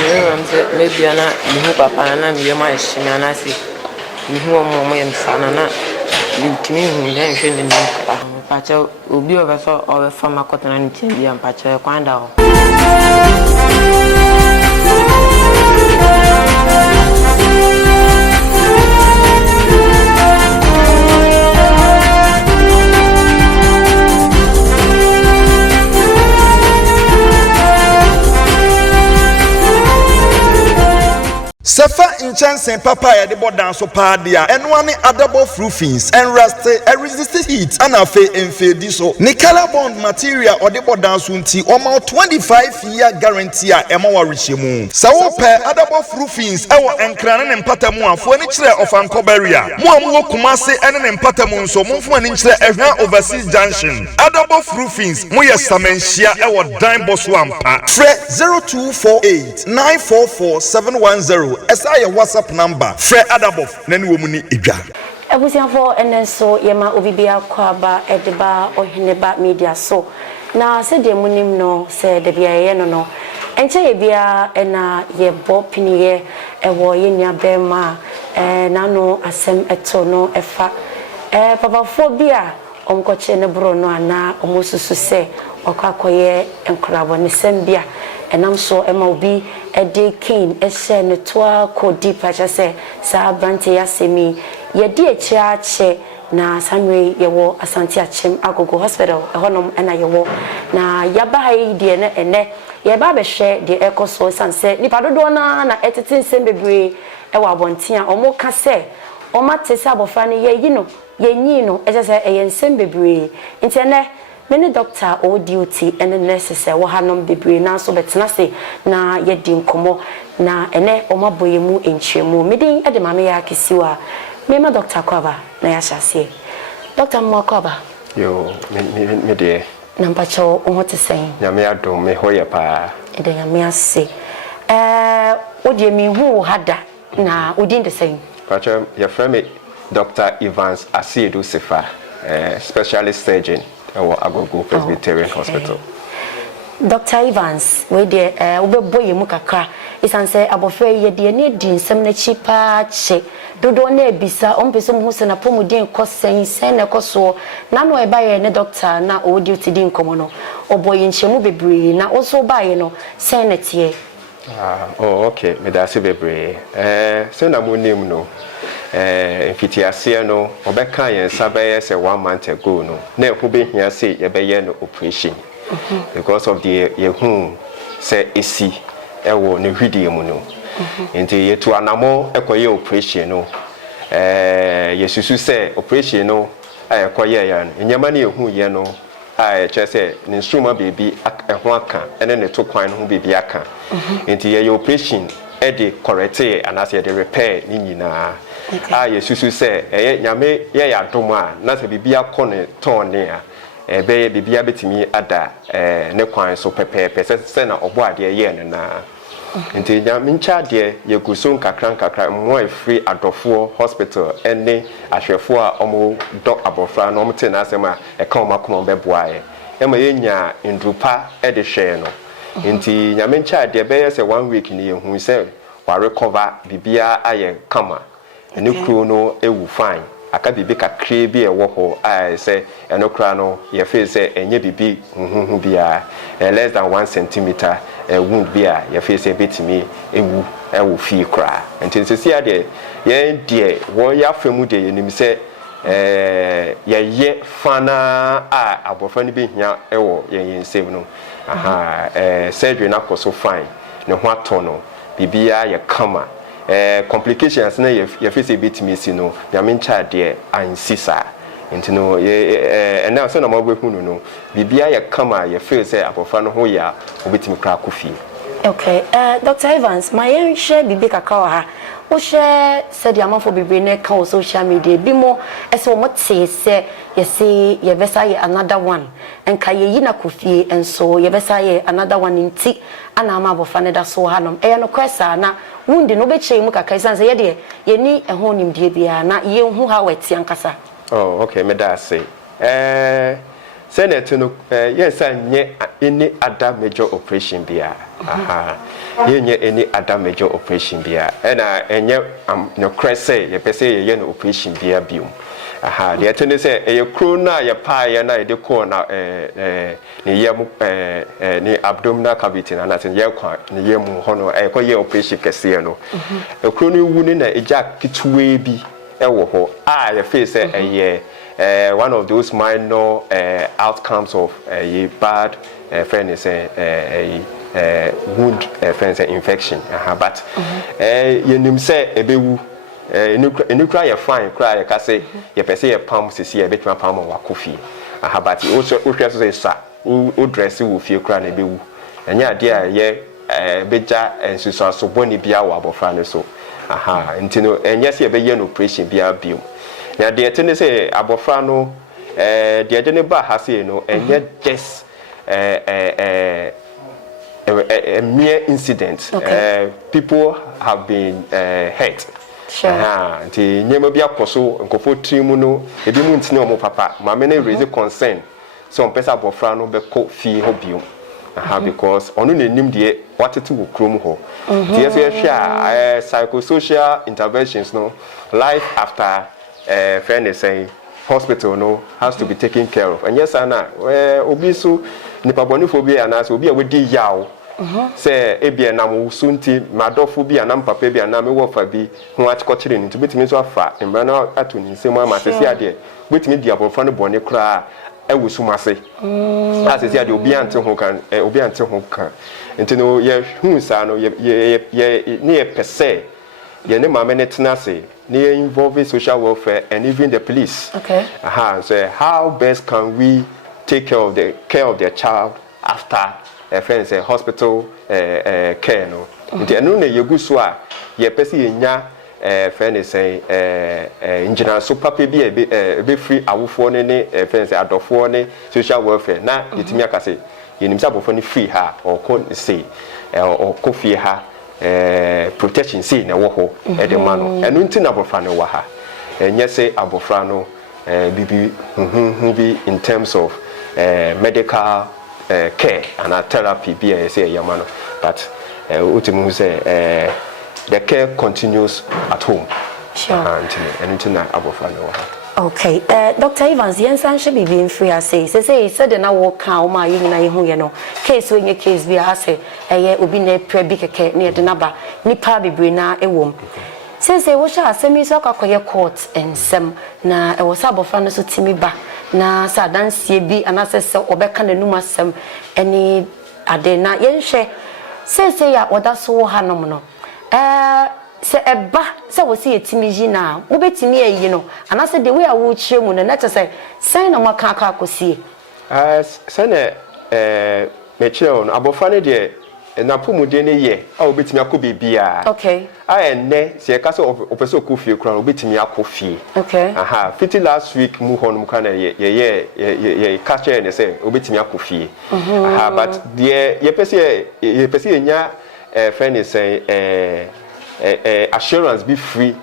I'm saying maybe I'm not you papa and I'm your my shinanasi. You who am sanana. You to me who then shouldn't know. Pacho will be over so or from a cotton and TV and Pacho Quando. Sefa in chance and papaya the board so padia and one adable roofings and rust resist heat and a fe and fe diso. Nicola bond material or the board sunti or 25-year guarantee a more richimu. So pair adable roofings our and cranen and patamua for an inch of Ancoberia. Muamu Kumase and an empatamun so move for an inch overseas junction. Adable roofings, Muya Samensia our dime boss wampa. Fred 0248 944 710. Esaya WhatsApp number Fred Adabov nani womuni idwa Ebusianfo enen so yema obibia kwaba edeba oheneba media so na se de munim no se de bia ye no enche ye bia na ye bo piniye ewo ye nua bema na no asem eto no efa papa phobia omkoche ne bro no ana omosusu se okwakoye enkrabo ne sembia enam so ema obi ede kin ehye ne toa ko deep acha se sa brante ya semi ye di echiache na sanwe yewo asante achem agogo hospital ehonom ena yewo na yaba hai de ne ene ye ba be hwe de ekoso sanse nipa dodo na etete nsem bebre ewa abonten a omo ka se o mate se abofra ne ye yino ye nyi no eje se eye nsem bebre ntene many doctor or duty and nurse say wo hanom bebre na so betena se na ye di nkomo na ene o maboye mu enchemu medin ede mame ya kisiwa mema doctor kwaba na ya hyase doctor mo kwaba yo me de na mpacho o hote sen nyame adom me hoye pa ede nyame ase o de mi hu hada na odin de sen pacho your friend Dr. Evans Asiedu Sefa specialist surgeon our Agogo Presbyterian Hospital. Dr. Evans, we de obeboye mu kakra isan se abofra ye de ne di nsem na chipa che dodo na ebisa ompeso mu se na pomuden kosen sen na koso na no e baye ne doctor na o duty di nkomo no oboye nchemu bebre na oso baye no sen na tie oh okay me da se bebre se na mo nim no infitiase no obeka yen sabaye se 1 month ago no na ehu be hia se ye be ye no operation because of the yehu se esi ewo ne hwidie mu no enti yetu anamo ekoye operation no yesusu se operation no ayekoye ya nyama na ehu ye no chese ne instrument baby eho aka ene ne to kwan ho baby aka enti ye operation e de correct and as ye de repair ni nyina yesusu se nyame ye ya dom a na se bibia kɔ ne ton ne a be bibia betimi ada ne kwan so pepepe se na obo ade ye ne na nti nyame ncha de ye guso nkakra mo free adofo hospital ene ahwefo a omo do abofra no omo te na asema ka omo akoma beboa ye ma ye nya ndrupa e de hwe no nti nyame ncha de be ye se 1 week ni ye hu se wa recover bibia aye kama ene kru no ewu fine aka bibi kakre bi ewo ho say eno kra no ye feel say enye bibi huhu bia less than 1 centimeter wound bia ye feel say betimi ewu fi kra nti se ade ye die wo ya femu de yenim say ye fana abofa ni bi hia ewo ye nsem no surgery na koso fine ne ho atono bibia ye kama complications na ye face bit me si no nyame ncha de ansisa ntino na so na mabu hunu no bibia ye kama ye feel say abofa no ho ya obetimi kra kofi. Okay, Dr. Evans, my own share bibi kakra ha o share said the amount for bibi na kan social media bi mo ese o mote se ye say ye besa ye another one enka ye yina kofi enso ye besa ye another one nti ana ma abofa ne da so hanom no kwesa na wundi no be chei mu kakra sanse ye de ye ni ehon nimdie bia na ye hu ha wati ankasa. Oh okay, me da say senator no yes nye any other major operation bia yenye any other major operation bia na enye no crese ye pese ye no operation bia biom de tene say e kro na ye pa ye na de ko na ne yem ne abdominal cavity na tin ye kwa ne yem ho no ko ye operation kese no e kro no wu ni na eja kituwe bi e wo ho ye face ye one of those minor outcomes of a bad friend is wound friend infection but you nim say ebewu enu cry you fine cry you can say you pese you palm sisi e betuma palm wa kofi but also o hwe so say sa o dress wo fie cry na ebewu enya ade a ye beja ensuso so boni bia wa abofra ne so ntino enya se e be ye no operation bia biom na de tene say abofra no de agene ba ha say no enye just a mere incident. People have been hurt. Nti nyema bia koso nkofo trimu no ebi mu ntine omo papa ma me na raise concern so mpesa abofra no be ko fie ho biom because onu na nim de watete wo krom ho tie so hwa psychosocial interventions no life after friend is saying hospital no has to be taken care of and yes ana obi so nipa bonifo bi ana so obi a wedi yaw say ebia na mo sunti madofo bi ana papa bi ana me wofa bi ho atikokire ni tibetimi so afa mbra na atuni nsemu ama sesi ade betimi di abofra no bone kra ewusumase asesi ade obi ante ho kan enti no ye hu sa no ye ne ye pese ye ne mama ne tenase ne involve social welfare and even the police. So how best can we take care of their child after friends hospital care no nti enu na yegu so a ye pese ye nya friend say engineer so papa bi be free awofo ne friends adofo ne social welfare na yetimi akase ye nimsa abofo ne free ha or ko say or ko fie ha protection see na wo ho e de ma no enu nti na abofra ne wa ha enye say abofra no bibi bi in terms of medical care and therapy be say yamano but ultimately say the care continues at home. Sure. And na abofra ne wa ha. Okay, Dr. Evans, yensan she be being free as say said na wo kan o ma yi na ye hu ye no case we nye case bi ha say obi na pre bi keke na ye de naba nipa bebre na ewom say wo sha asemi so akakoye court ensem na e wo sa abofra no so timi ba na sa dansie bi anase se obeka na numa asem eni ade na yenhwe say ya oda so ha no no se eba se wo se yetimi ji na wo betimi ayi no anase de we a wo chire mu na na say na maka aka akosie se na me chire on abofra ne de na pomude ne ye a wo betimi akọ bibia okay enne se ka se opeso kofie kura wo betimi akofie okay fiti last week mu honum kana ye catch ne se wo betimi akofie but de ye pese nya friend is say assurance be free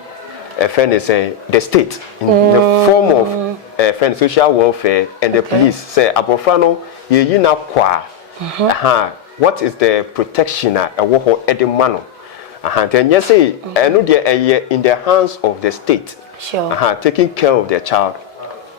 friend is the state in the form of friend social welfare and the police say abofra no ye na kwa what is the protection a wo ho edemano then you say no dey in the hands of the state. Sure. Taking care of their child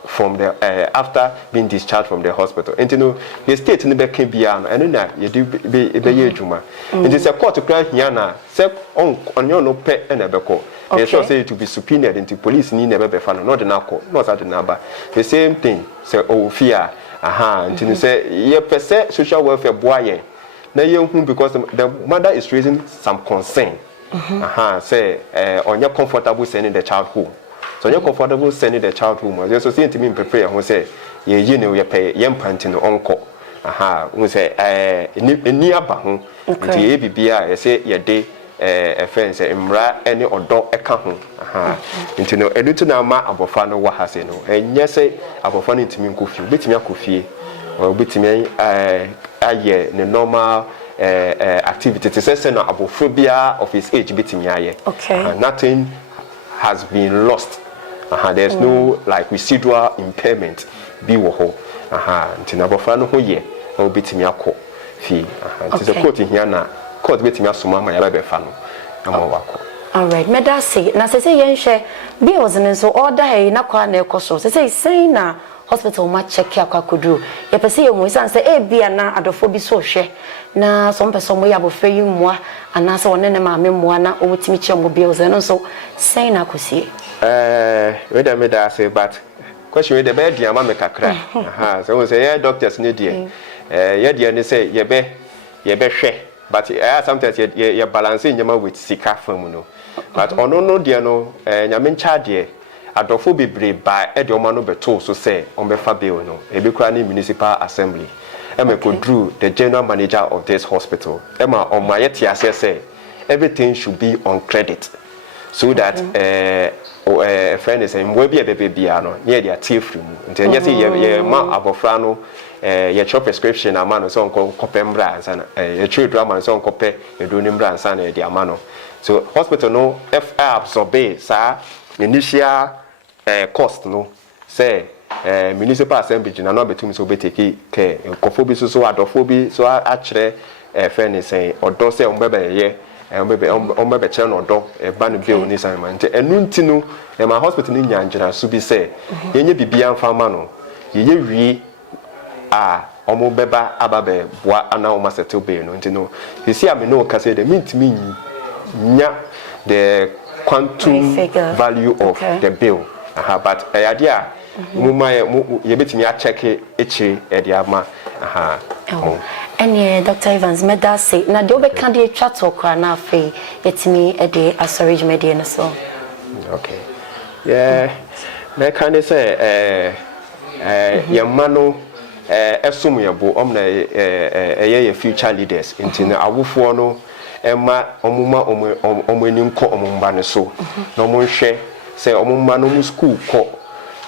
from the after being discharged from the hospital. And you know the state no be can be and na you do be adwuma. It is a court to cry here na say on your no pay and ebeko. They sure say to be subpoenaed into police ni never be found not the nako not at the number. The same thing say oh fear and you say ye pese social welfare boy na ye hu because the mother is raising some concern. Say on your comfortable sending the child home. So you're comfortable sending the child home. You're so seeing to me prepare who say you know you pay young panting uncle. We say near Bahon, ABBI, say your day a friend say Mra any or dog a cajon. Into no editor now, ma abofano what has no. And yes, say abofani to me coffee, bit me a coffee, or bit me the normal activity. To say no abophobia of his age, bit me okay. Nothing has been lost. There's no like residual impairment. Be wo ho. Nti na abofra no ho ye. obetimi akọ fi nti se court hia na court betimi asoma ma ya be fa no na mo wako. All right, medasi na say yen hwe bills ne so order hey na kwa na ekoso say na hospital ma check akwakodu ye pese ye mo san say e bia na adofo bi so hwe na some person mo ya bo fe yi moa ana say wonne ne ma me moa na omutimi che mo bills no so say na kosie we da medasi but question we the bed dia ma me kakra so we say doctors ne die ye die ne say ye be hwe but sometimes you balance nyama with sika famu no but ono no de no nyame ncha de adofo bebre ba e de oma no beto so say on be fa bill no e be kura ni municipal assembly e me go through the general manager of this hospital e ma on my yet say everything should be on credit so that friend is saying we be a baby no near their teeth free nti nya say ye ma abofra no ye chop prescription amano so onko kopembra ansana ye children amano so onko pe ye do nimbra ansana ye di amano so hospital no if absorb sa initial cost no say municipal assembly na no betumi so beteki care kofobi so adofobi so akire friend is saying odo say ombebe ye ombebe che no odo ba no bill ni san man enu ntinu ma hospital ni nyanjira so bi say ye nye bibia mfama no ye wi omo beba ababe boa ana o masettle be no ntino you see am no ka say the mint me nya the quantum value of the bill but idea muma ye betimi a check echi ediama and Dr. Evans meda say na de obeka de twa to na afi yetimi de asorage media no so okay yeah me can say yamano esum yebo omna ye future leaders into na awofo no ema omuma omenim ko omumba ne so na omonhwe se omumba no mu school ko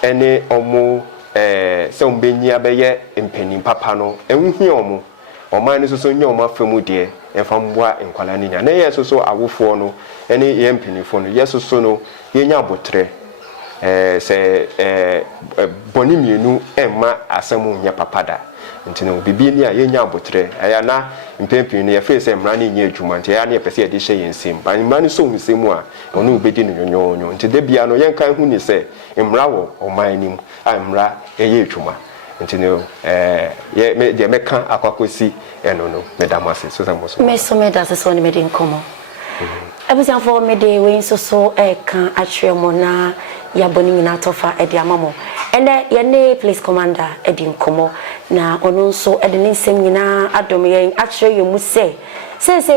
ene omo se ombenya beye empenim papa no enhwe omo oman ne so nya omo afemu de emfa mboa enkwala ni nya na ye so awofo no ene ye empenifo no ye so no ye nya abotre se boni mienu emma asemu nya papada ntino bibi ni a yenya abotre aya na mpempi ni ye face mra ni nya adwuma nti ya na pese ye de hye yensem ba mra ni so nsemu a onu obedi no nyonyonyo nti de bia no yenkan hu ni se mra wo oman nim a mra eye adwuma ntino ye me de meka akwakosi eno no medamase so samoso me so medase so ni me de nkomo ebusian for me de we so kan atwemo na ya boni nyina tofa edi amamo ene ye ne police commander edi nkomo na ono nso edi nsem nyina adom ye atwere ye mu se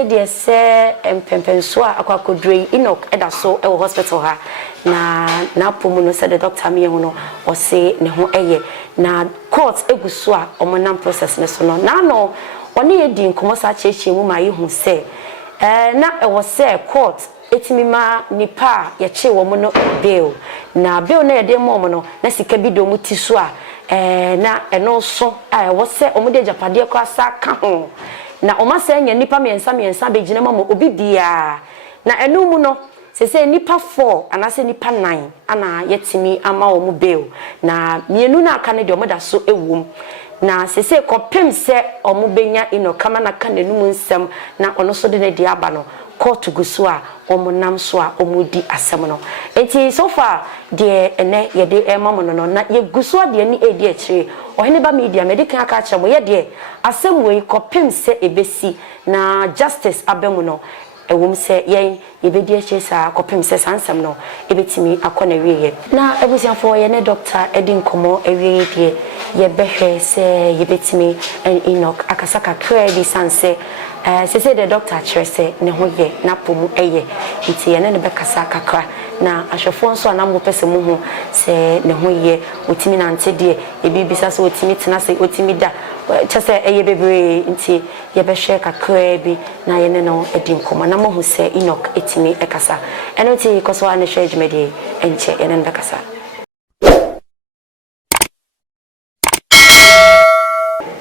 de se empempenso akwakodrei Enoch eda so e hospital ha na pomu no se the doctor me hu no o se ne ho eye na court eguso a omonam process ne so no na no oni ye di nkomo sa cheche mu ma ye hu se na e wo se court etimima nipa ye che wo mo no bill na bill na ye de mo no na sika bi do mu ti so a na eno so a wo se o mo de japade ko asa ka ho na o ma se nya nipa miensa be gina mo obi bia na enu mu no se nipa 4 anase nipa 9 ana yetimi ama o mu bill na mienu na aka ne de o mo da so ewum na se kopem se o mo benya ino kama na ka nenu mu nsem na ono so de ne dia aba no court guso a omonam so a omudi asem no enti so far de ene ye de emam no na ye guso de ni edi a kire ohene ba media medical aka kire mo ye de asem we kopem se ebesi na justice abemu no ewum se ye bedi a kire sa kopem se sansem no ebetimi akona wiye na ebusianfo ye ne doctor edi nkomo ewiye de ye behwe se ye betimi Enoch akasaka kire di sanse se the doctor chere ne ho ye na pomu eye nti ye ne be kasa kakra na ahwefo nso anam pese mu ho se ne ho ye otimi na nte de e bibisa se otimi tena se otimi da chese eye bebre nti ye be hwe kakra bi na ye ne no edi nkoma na mo ho se Enoch etimi ekasa eno ti koso ane hwe djumedi enche ye ne be kasa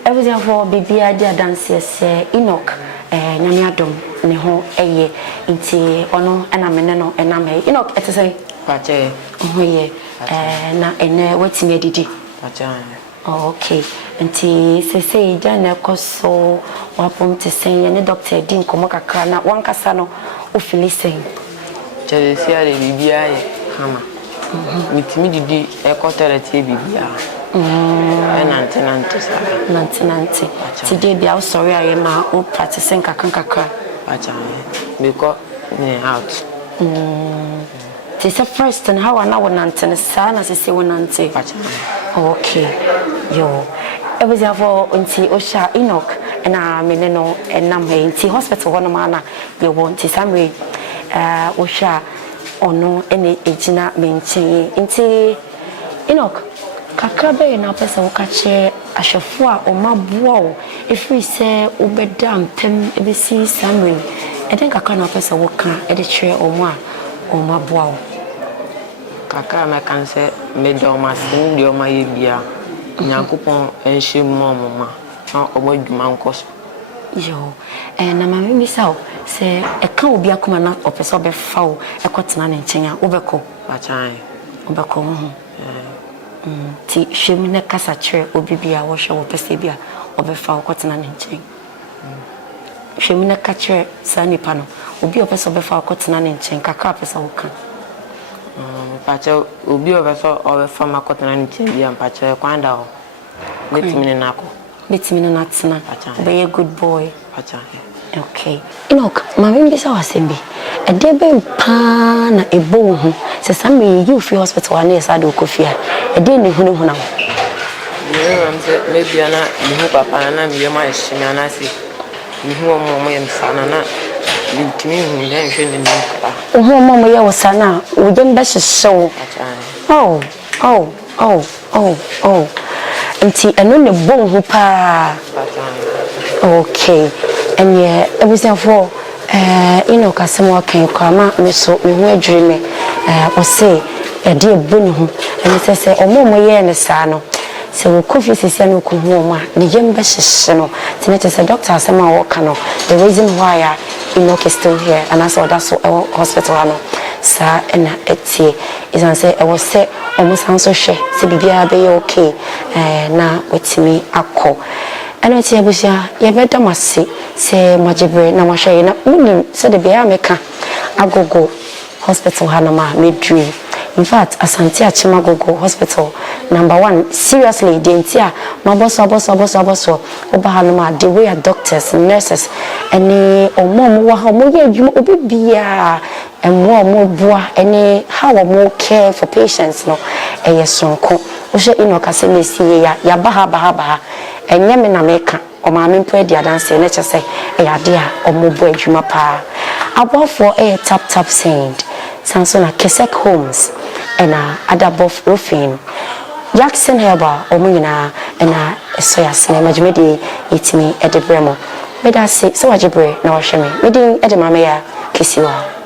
everything for bibia dia dance se Enoch nyame adom ne ho eye nti ono na mene no na me Enoch etese pache ho ye na ene watimi adidi pache okay nti sese jana koso wapom te sen ye ne doctor din komo kakra na wankasa no o filisen Chelsea are bibia ye kama mitimi didi e kotele tie bibia nante nanti today bia o sorry aye ma o practicing kakra acha because me out ti se first and how na wonante sana sese wonante acha okay yo e was for nti o sha Enoch na me ne no enam he nti hospital ho no ma na ye won ti samre o sha ono ene ejina menchen nti Enoch kakra be na pesa wo kache ahwefo a o maboa wo efiri se obeda mpem ebesi samre eden kakra na pesa wo ka e de kire o mo a o maboa wo kakra me kan se me do ma sin de o ma ye bia nyankopon enhye mmoma na omo adwuma nkoso yo na mama mi saw se e ka obi akoma na opese obefa wo ekotena ne nchen a obeko acha obeko ho ti hwemi na kasa kire obi bia wo hwe wo pese bia obefa wo kotena ne nchen hwemi na ka kire sa nipa no obi opese obefa wo kotena ne nchen kakra pese wo ka pacha obi opese obefa makotena ne nchen bia pacha kwanda ho betimi na tena be a good boy acha okay Enoch mama mi bisa wasembi e de be pa na ebo hu se sam you free hospital na esa do kofia e de ne hunu huna yeah am se maybe ana mi papa na mi yema ehimia na se mi hu omo yem sana na bintimi hu ya hwe ne nkra o hu omo ye wo sana wo je mba hyehyɛ oh nti eno ne bon hu pa okay enye ebusiafo Enoch asemo kan kwama me so me hu adwiri me o se e de ebu ne hu ene sese omo ye ne saa no se wo kofi sese no ko hu omo a ne yemba hyehye no tene te se doctor asema wo ka no the reason why Enoch is still here and as that's hospital no sa na etie isan say e was say omo san so hwe se bibia be okay na wetimi akọ ana tie busia ye beda mase se majibre na mahwe na munim se de bia meka agogo hospital hanama medri in fact asante achima agogo hospital number 1 seriously the entire maboso oba hanama the way doctors nurses any omo wa ha mo ye adwuma obi bia mo bua any how mo care for patients no sonko wo hwe Enoch asemesi ya baha enye me na meka o ma me mpo adi adanse na kyese ya de a omo bo adwuma pa abofo tap saint sanso na Kesek Homes ena Adabof Roofing Jackson Herba omunyina ena esoya sene majumedi yitimi edebremo meda se wajibre na wahwe me medin edema me ya kisiwa